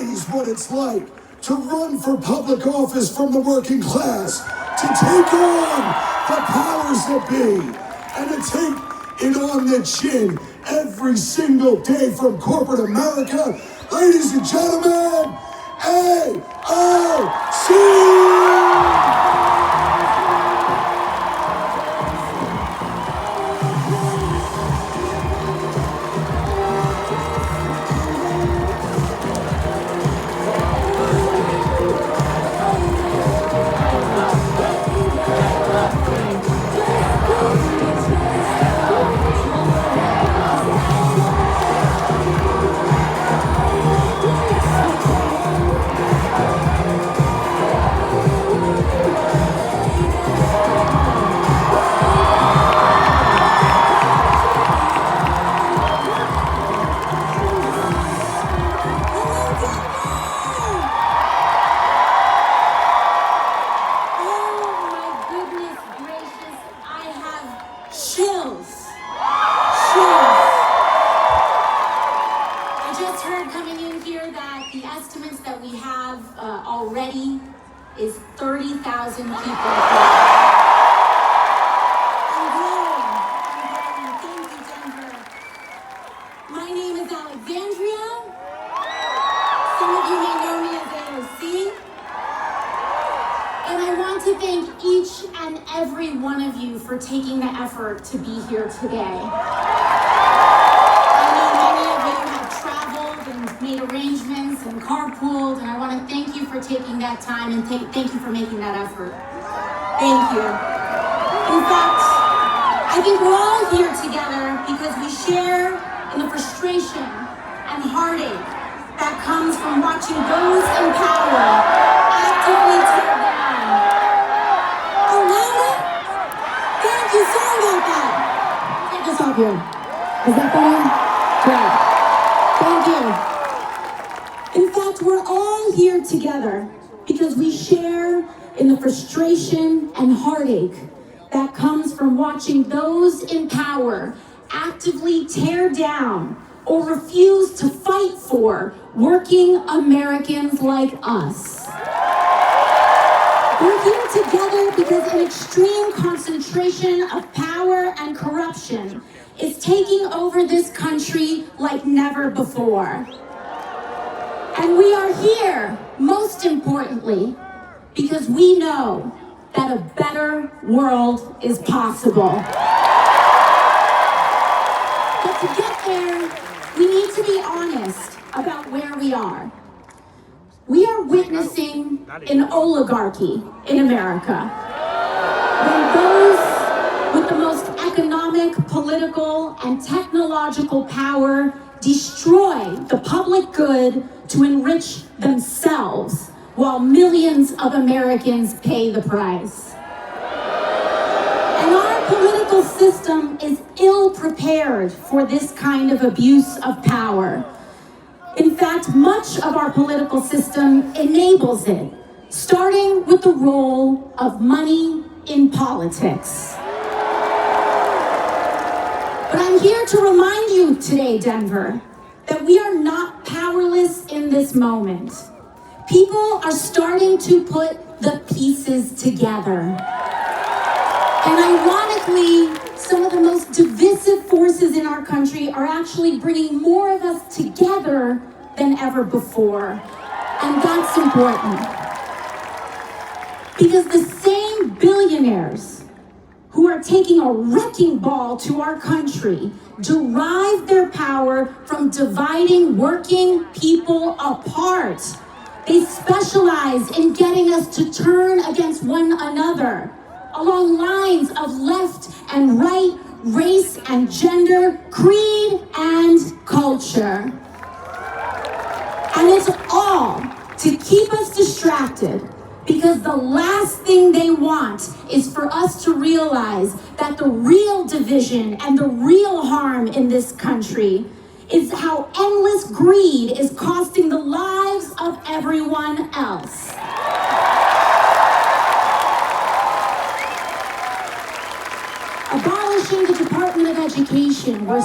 embodies what it's like to run for public office from the working class, to take on the powers that be, and to take it on the chin every single day from corporate America. Ladies and gentlemen, AOC! Already is 30,000 people. I'm growing. Thank you, Denver. My name is Alexandria. Some of you may know me as AOC. And I want to thank each and every one of you for taking the effort to be here today. I know many of you have traveled and made arrangements and carpooled, and I want to thank you for taking that time and thank you for making that effort. Thank you. In fact, I think we're all here together because we share in the frustration and heartache that comes from watching those in power actively tear down. Oh, Lana? Thank you. Sorry about that. Take us off here. Is that better? Great. Thank you. In fact, we're all here together because we share in the frustration and heartache that comes from watching those in power actively tear down or refuse to fight for working Americans like us. We're here together because an extreme concentration of power and corruption is taking over this country like never before. And we are here, most importantly, because we know that a better world is possible. But to get there, we need to be honest about where we are. We are witnessing an oligarchy in America. When those with the most economic, political, and technological power destroy the public good to enrich themselves while millions of Americans pay the price. And our political system is ill-prepared for this kind of abuse of power. In fact, much of our political system enables it, starting with the role of money in politics. But I'm here to remind you today, Denver, that we are not powerless in this moment. People are starting to put the pieces together. And ironically, some of the most divisive forces in our country are actually bringing more of us together than ever before. And that's important. Because the same billionaires who are taking a wrecking ball to our country derive their power from dividing working people apart. They specialize in getting us to turn against one another along lines of left and right, race and gender, creed and culture. And it's all to keep us distracted, because the last thing they want is for us to realize that the real division and the real harm in this country is how endless greed is costing the lives of everyone else. Abolishing the Department of Education, where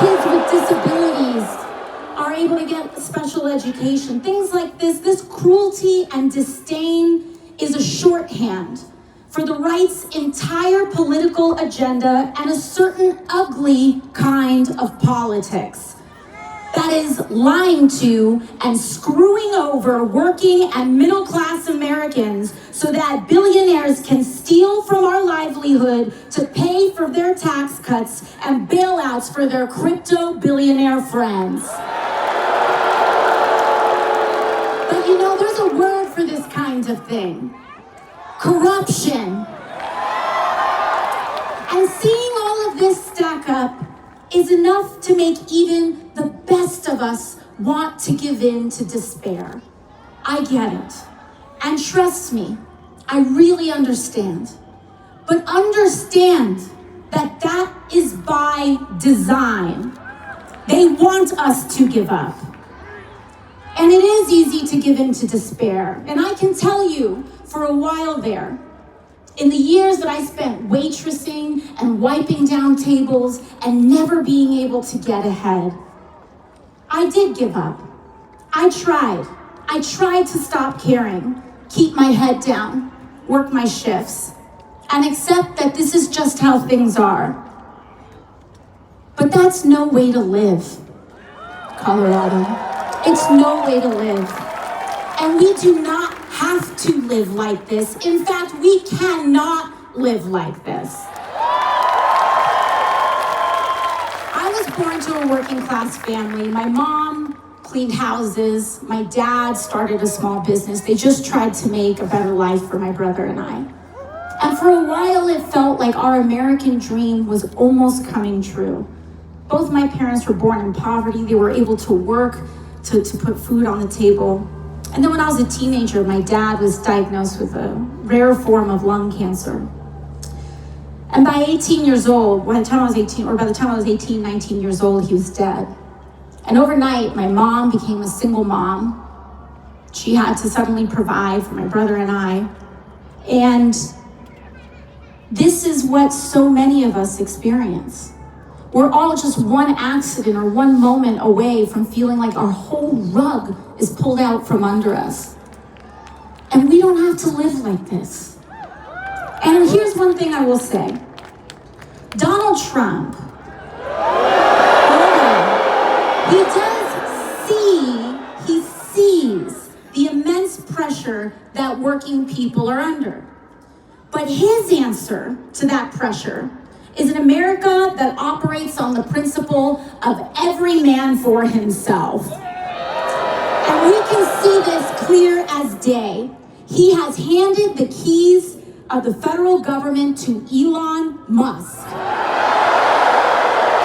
kids with disabilities are able to get special education, things like this. This cruelty and disdain is a shorthand for the right's entire political agenda and a certain ugly kind of politics that is lying to and screwing over working and middle-class Americans so that billionaires can steal from our livelihood to pay for their tax cuts and bailouts for their crypto billionaire friends. But you know, there's a word for this kind of thing: corruption. And seeing all of this stack up is enough to make even the best of us want to give in to despair. I get it. And trust me, I really understand. But understand that that is by design. They want us to give up. And it is easy to give in to despair. And I can tell you, for a while there, in the years that I spent waitressing and wiping down tables and never being able to get ahead, I did give up. I tried. I tried to stop caring, keep my head down, work my shifts, and accept that this is just how things are. But that's no way to live, Colorado. It's no way to live. And we do not have to live like this. In fact, we cannot live like this. I was born to a working class family. My mom cleaned houses. My dad started a small business. They just tried to make a better life for my brother and I. And for a while, it felt like our American dream was almost coming true. Both my parents were born in poverty. They were able to work to put food on the table. And then when I was a teenager, my dad was diagnosed with a rare form of lung cancer. And by 18 years old, by the time I was 18, 19 years old, he was dead. And overnight, my mom became a single mom. She had to suddenly provide for my brother and I. And this is what so many of us experience. We're all just one accident or one moment away from feeling like our whole rug is pulled out from under us. And we don't have to live like this. And here's one thing I will say. Donald Trump, he sees the immense pressure that working people are under. But his answer to that pressure is an America that operates on the principle of every man for himself. And we can see this clear as day. He has handed the keys of the federal government to Elon Musk.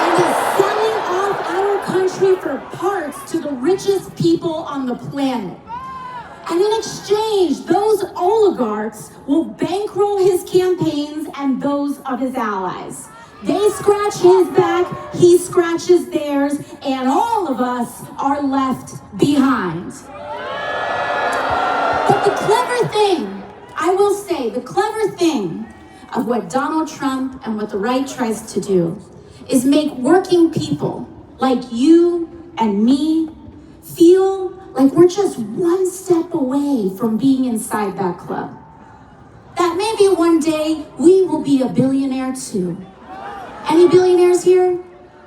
And is selling off our country for parts to the richest people on the planet. And in exchange, those oligarchs will bankroll his campaigns and those of his allies. They scratch his back, he scratches theirs, and all of us are left behind. But the clever thing, I will say, the clever thing of what Donald Trump and what the right tries to do is make working people like you and me feel like we're just one step away from being inside that club. That maybe one day we will be a billionaire too. Any billionaires here?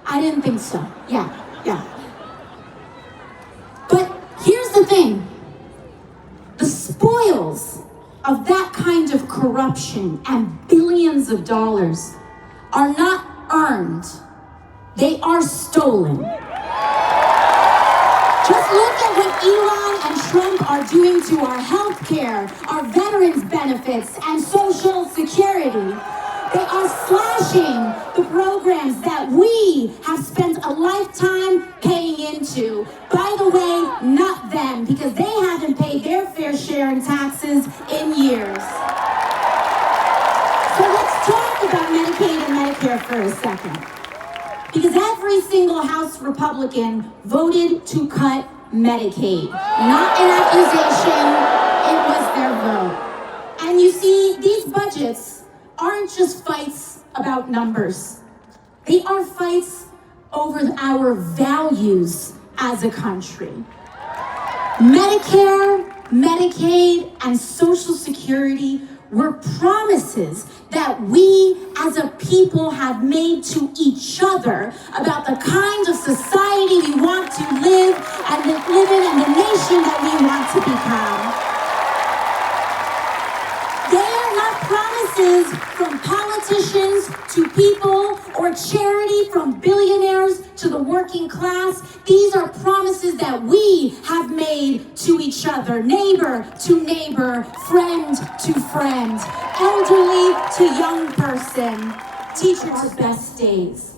I didn't think so. Yeah. But here's the thing. The spoils of that kind of corruption and billions of dollars are not earned. They are stolen. Just look at what Elon and Trump are doing to our health care, our veterans benefits, and Social Security. They are slashing the programs that we have spent a lifetime paying into. By the way, not them, because they haven't paid their fair share in taxes in years. So let's talk about Medicaid and Medicare for a second. Because every single House Republican voted to cut Medicaid. Not an accusation, it was their vote. And you see, these budgets aren't just fights about numbers. They are fights over our values as a country. Medicare, Medicaid, and Social Security were promises that we as a people have made to each other about the kind of society we want to live in and the nation that we want to become. They are not promises from politicians to people or charity from billionaires to the working class. These are promises that we have made to each other, neighbor to neighbor, friend to friend, elderly to young person, teacher to best days.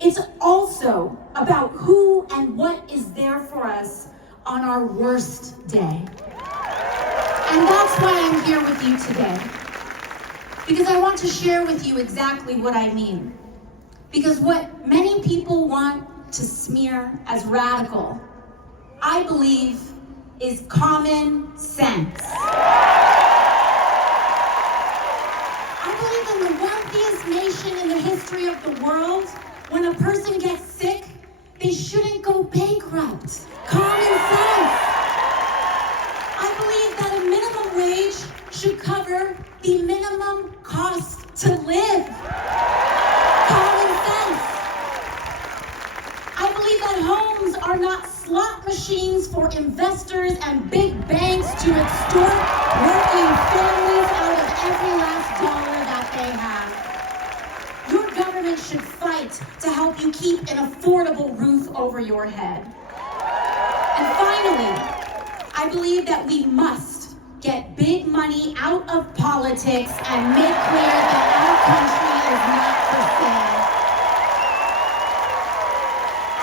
It's also about who and what is there for us on our worst day. And that's why I'm here with you today. Because I want to share with you exactly what I mean. Because what many people want to smear as radical, I believe, is common sense. I believe in the wealthiest nation in the history of the world, when a person gets sick, they shouldn't go bankrupt. Common sense. I believe that a minimum wage should cover the minimum cost to live. Common sense. I believe that homes are not slot machines for investors and big banks to extort working families out of every last dollar that they have. Your government should fight to help you keep an affordable roof over your head. And finally, I believe that we must get big money out of politics and make clear that our country is not for sale.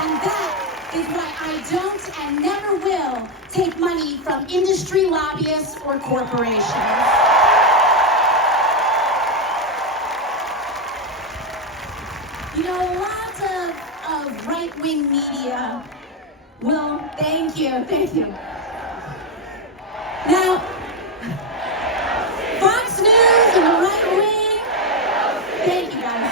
And that is why I don't and never will take money from industry lobbyists or corporations. You know, a lot of right-wing media will, thank you. Now, Fox News and the right wing, thank you guys.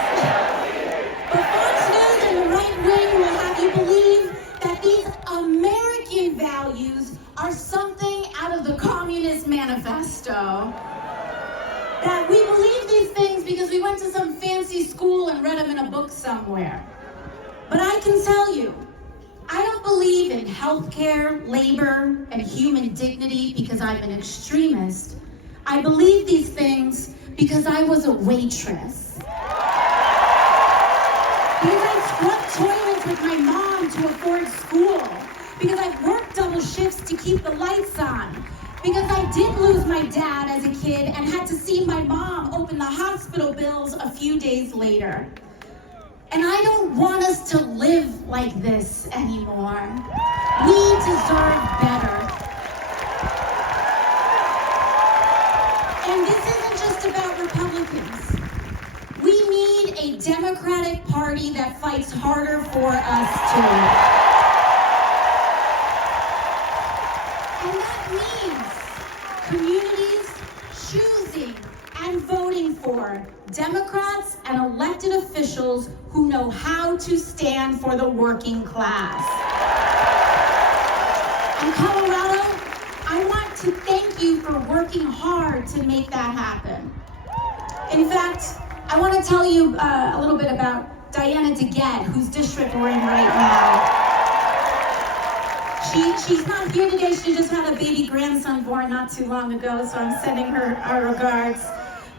But Fox News and the right wing will have you believe that these American values are something out of the Communist Manifesto. That we believe these things because we went to some fancy school and read them in a book somewhere. But I can tell you, I don't believe in healthcare, labor, and human dignity because I'm an extremist. I believe these things because I was a waitress. Because I scrubbed toilets with my mom to afford school. Because I worked double shifts to keep the lights on. Because I did lose my dad as a kid and had to see my mom open the hospital bills a few days later. And I don't want us to live like this anymore. We deserve better. And this isn't just about Republicans. We need a Democratic Party that fights harder for us too. And that means communities choosing and voting for Democrats and elected officials who know how to stand for the working class. In Colorado, I want to thank you for working hard to make that happen. In fact, I want to tell you a little bit about Diana DeGette, whose district we're in right now. She's not here today. She just had a baby grandson born not too long ago, so I'm sending her our regards.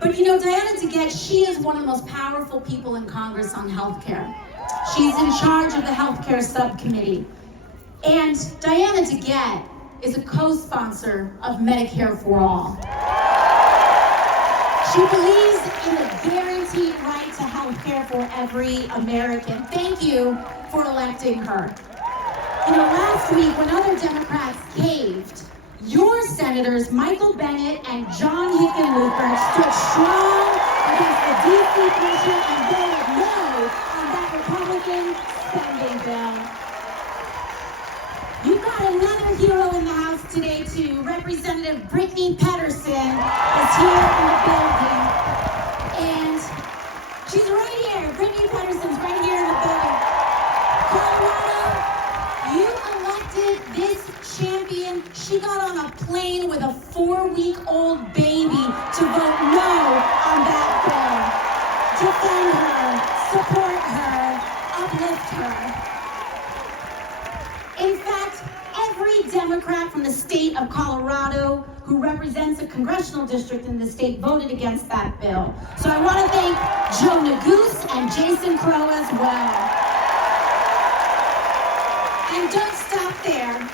But you know, Diana DeGette, she is one of the most powerful people in Congress on healthcare. She's in charge of the healthcare subcommittee. And Diana DeGette is a co-sponsor of Medicare for All. She believes in the guaranteed right to healthcare for every American. Thank you for electing her. You know, last week when other Democrats caved, your senators, Michael Bennet and John Hickenlooper, stood strong against the DC pressure and voted no on that Republican spending bill. You've got another hero in the House today, too. Representative Brittany Pedersen is here in the building. And she's right here. Brittany Pedersen's right here in the building. Colorado, you elected champion, she got on a plane with a 4-week-old baby to vote no on that bill. Defend her, support her, uplift her. In fact, every Democrat from the state of Colorado who represents a congressional district in the state voted against that bill. So I want to thank Joe Neguse and Jason Crow as well. And don't stop there.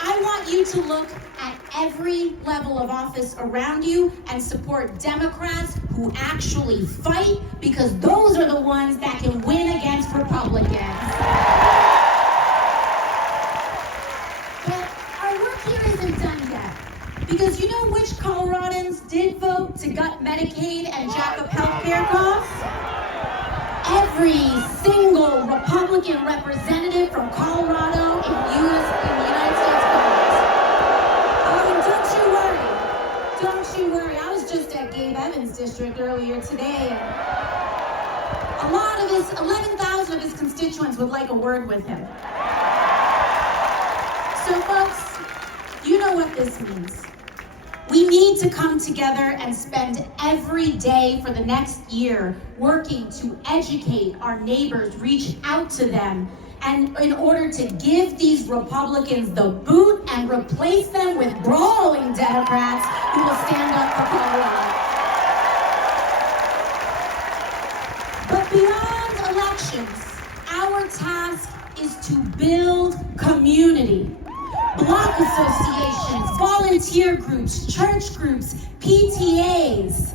I want you to look at every level of office around you and support Democrats who actually fight, because those are the ones that can win against Republicans. But our work here isn't done yet, because you know which Coloradans did vote to gut Medicaid and jack up healthcare costs? Every single Republican representative from Colorado in the United States Congress. Oh, and don't you worry. I was just at Gabe Evans' district earlier today, and a lot of his, 11,000 of his constituents would like a word with him. So folks, you know what this means. We need to come together and spend every day for the next year working to educate our neighbors, reach out to them, and in order to give these Republicans the boot and replace them with brawling Democrats who will stand up for Colorado. But beyond elections, our task is to build community. Block associations, volunteer groups, church groups, PTAs.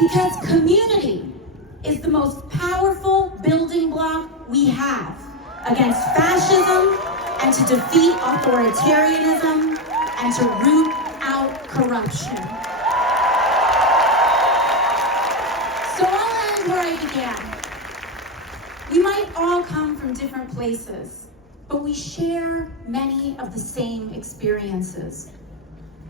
Because community is the most powerful building block we have against fascism and to defeat authoritarianism and to root out corruption. So I'll end where I began. We might all come from different places, but we share many of the same experiences.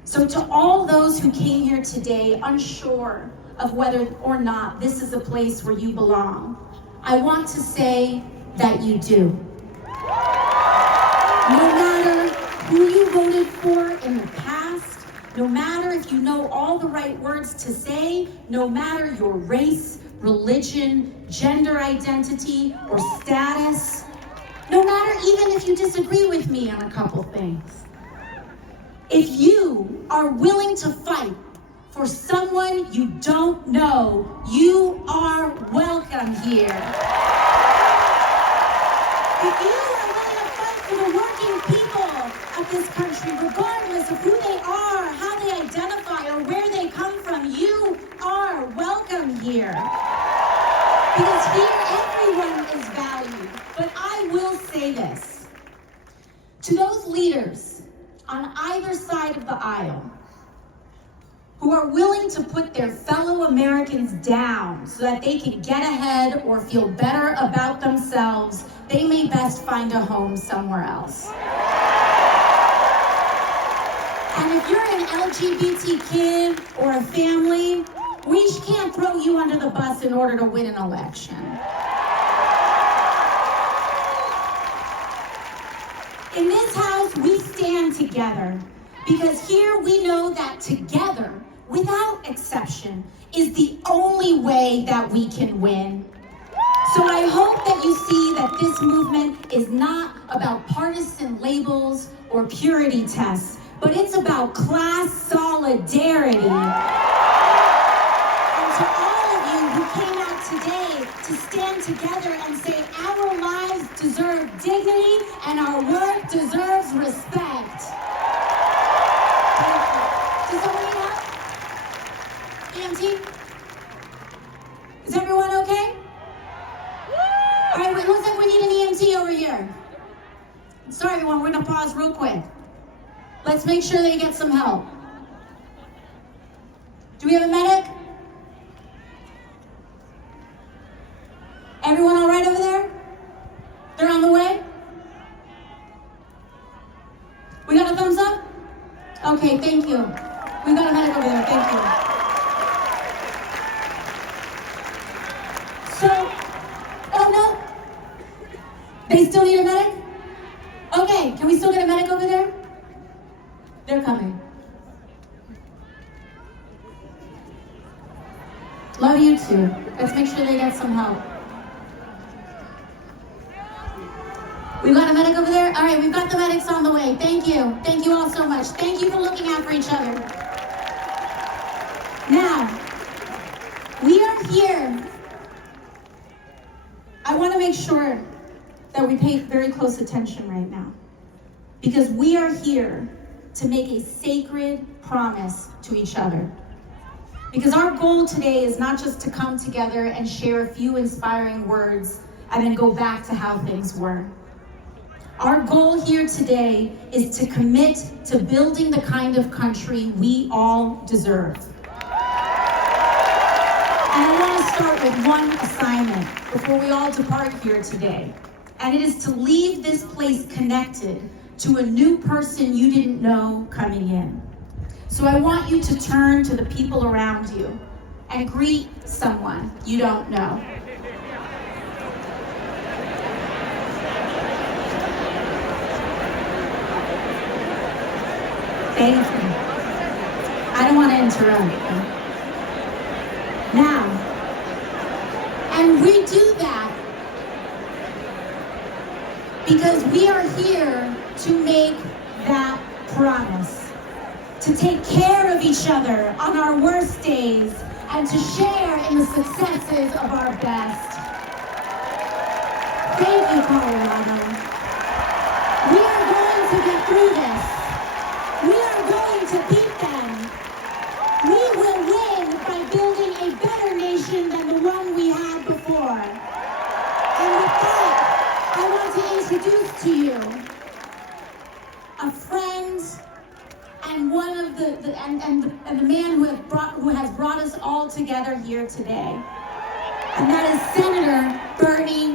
So to all those who came here today unsure of whether or not this is a place where you belong, I want to say that you do. No matter who you voted for in the past, no matter if you know all the right words to say, no matter your race, religion, gender identity, or status, no matter even if you disagree with me on a couple things. If you are willing to fight for someone you don't know, you are welcome here. If you are willing to fight for the working people of this country, regardless of who they are, how they identify, or where they come from, you are welcome here. Because here everyone is valued. But I will say this. To those leaders on either side of the aisle who are willing to put their fellow Americans down so that they can get ahead or feel better about themselves, they may best find a home somewhere else. And if you're an LGBT kid or a family, we can't throw you under the bus in order to win an election. In this house, we stand together because here we know that together, without exception, is the only way that we can win. So I hope that you see that this movement is not about partisan labels or purity tests, but it's about class solidarity. And to all of you who came out today to stand together and say our lives deserve dignity and our work deserves respect. Thank you. Does somebody need help? EMT? Is everyone okay? All right, it looks like we need an EMT over here. Sorry, everyone, we're gonna pause real quick. Let's make sure they get some help. Do we have a medic? Everyone all right over there? They're on the way? We got a thumbs up? Okay, thank you. We got a medic over there, thank you. So, oh no? They still need a medic? Okay, can we still get a medic over there? They're coming. Love you too. Let's make sure they get some help. We got a medic over there? All right, we've got the medics on the way. Thank you. Thank you all so much. Thank you for looking out for each other. Now, we are here. I want to make sure that we pay very close attention right now, because we are here to make a sacred promise to each other. Because our goal today is not just to come together and share a few inspiring words and then go back to how things were. Our goal here today is to commit to building the kind of country we all deserve. And I want to start with one assignment before we all depart here today. And it is to leave this place connected to a new person you didn't know coming in. So I want you to turn to the people around you and greet someone you don't know. Thank you. I don't want to interrupt. Now, and we do that because we are here to make that promise, to take care of each other on our worst days and to share in the successes of our best. Thank you, Colorado. We are going to get through this. We are going to beat them. We will win by building a better nation than the one we had before. And with that, I want to introduce to you a friend and one of the man who has brought us all together here today. And that is Senator Bernie